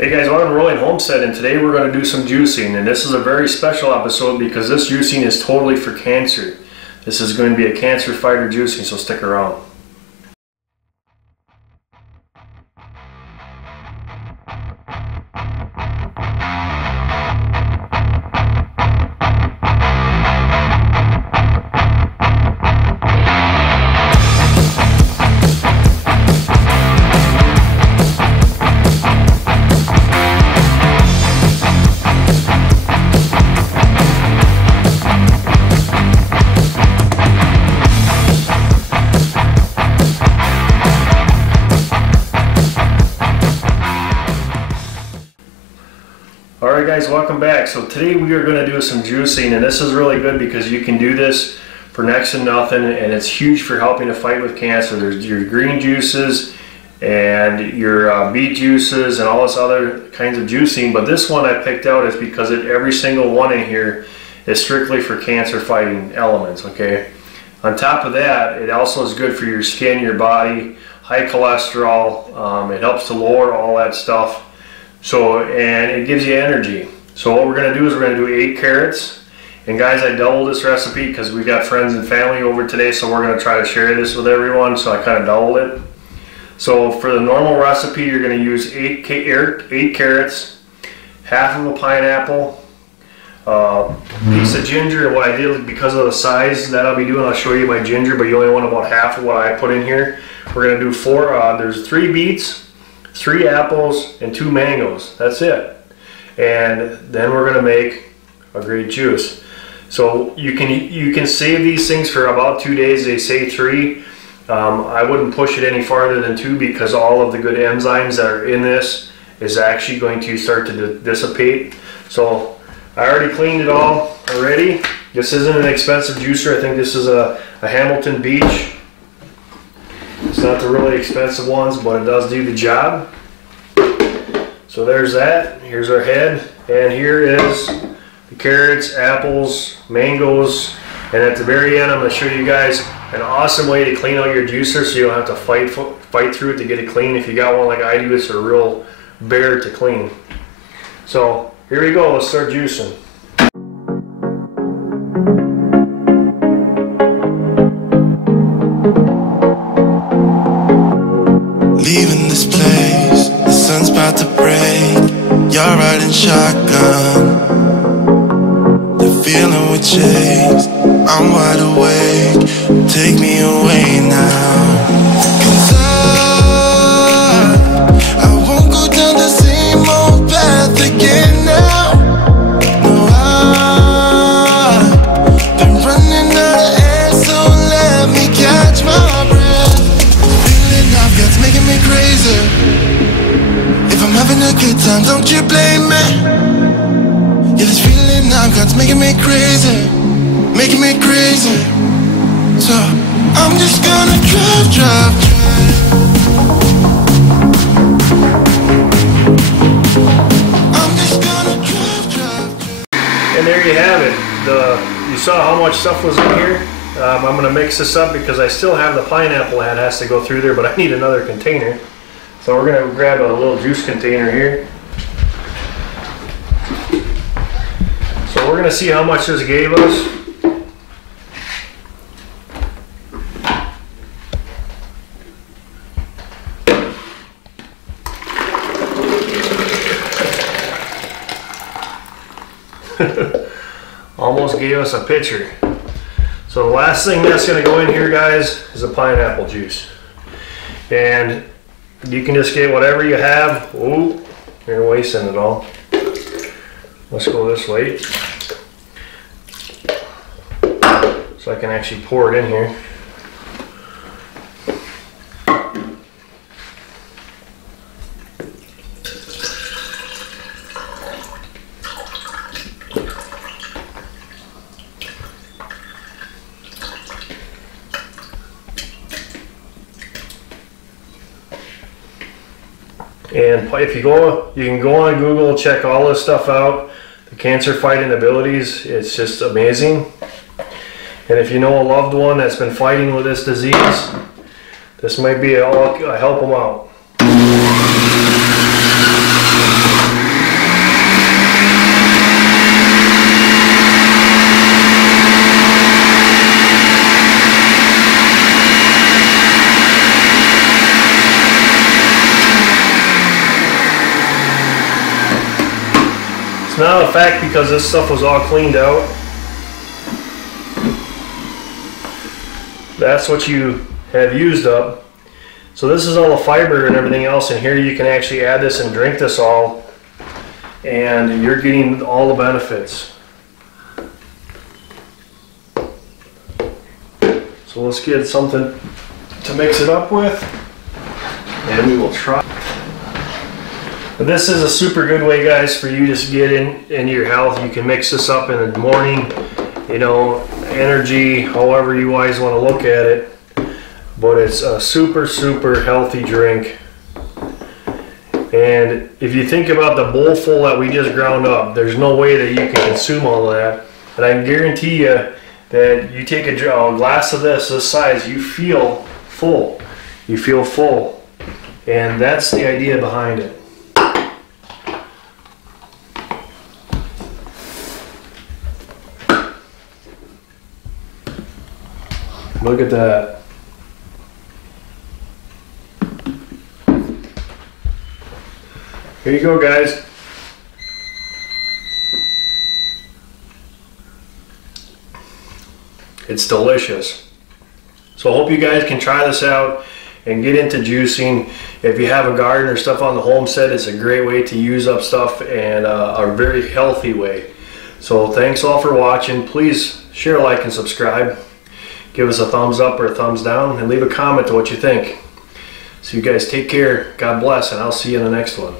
Hey guys, welcome to Rolling Homestead, and today we're going to do some juicing, and this is a very special episode because this juicing is totally for cancer. This is going to be a cancer fighter juicing, so stick around. Alright guys, welcome back. So today we are going to do some juicing, and this is really good because you can do this for next to nothing, and it's huge for helping to fight with cancer. There's your green juices and your beet juices and all this other kinds of juicing, but this one I picked out is because every single one in here is strictly for cancer fighting elements, okay? On top of that, it also is good for your skin, your body, high cholesterol, it helps to lower all that stuff. So, and it gives you energy. So what we're going to do is we're going to do 8 carrots. And guys, I doubled this recipe because we got friends and family over today, so we're going to try to share this with everyone, so I kind of doubled it. So for the normal recipe, you're going to use 8 carrots, half of a pineapple, piece of ginger. And what I did, because of the size that I'll be doing, I'll show you my ginger, but you only want about half of what I put in here. We're going to do there's 3 beets, 3 apples, and 2 mangoes. That's it. And then we're going to make a great juice. So you can save these things for about 2 days. They say 3. I wouldn't push it any farther than 2 because all of the good enzymes that are in this is actually going to start to dissipate. So I already cleaned it all already. This isn't an expensive juicer. I think this is a Hamilton Beach. It's not the really expensive ones, but it does do the job. So there's that. Here's our head. And here is the carrots, apples, mangoes. And at the very end, I'm going to show you guys an awesome way to clean out your juicer so you don't have to fight through it to get it clean. If you got one like I do, it's a real bear to clean. So here we go. Let's start juicing. Leaving this place, the sun's about to break. You're riding shotgun, the feeling we chase. I'm wide awake, take me away now. 'Cause I won't go down the same old path again now. No, I've been running out of air, so let me catch my breath. Feeling I've got's making me crazy. If I'm having a good time, don't you blame me. Yeah, this feeling I've got's making me crazy, making me crazy. So I'm just gonna drive. I'm just gonna drive. And there you have it. You saw how much stuff was in here. I'm going to mix this up because I still have the pineapple that has to go through there, but I need another container. So we're going to grab a little juice container here. So we're going to see how much this gave us. Almost gave us a pitcher. So the last thing that's going to go in here, guys, is a pineapple juice. And you can just get whatever you have. Ooh, you're wasting it all. Let's go this way, so I can actually pour it in here. And if you can go on Google, check all this stuff out. The cancer fighting abilities, it's just amazing. And if you know a loved one that's been fighting with this disease, this might be a help them out. Now the fact, because this stuff was all cleaned out, that's what you have used up. So this is all the fiber and everything else, and here you can actually add this and drink this all, and you're getting all the benefits. So let's get something to mix it up with, and we will try. But this is a super good way, guys, for you to get into your health. You can mix this up in the morning, you know, energy, however you guys want to look at it. But it's a super, super healthy drink. And if you think about the bowl full that we just ground up, there's no way that you can consume all of that. And I can guarantee you that you take a glass of this size, you feel full. You feel full. And that's the idea behind it. Look at that. Here you go, guys. It's delicious. So I hope you guys can try this out and get into juicing. If you have a garden or stuff on the homestead, it's a great way to use up stuff, and a very healthy way. So thanks all for watching. Please share, like, and subscribe. Give us a thumbs up or a thumbs down, and leave a comment to what you think. So you guys take care, God bless, and I'll see you in the next one.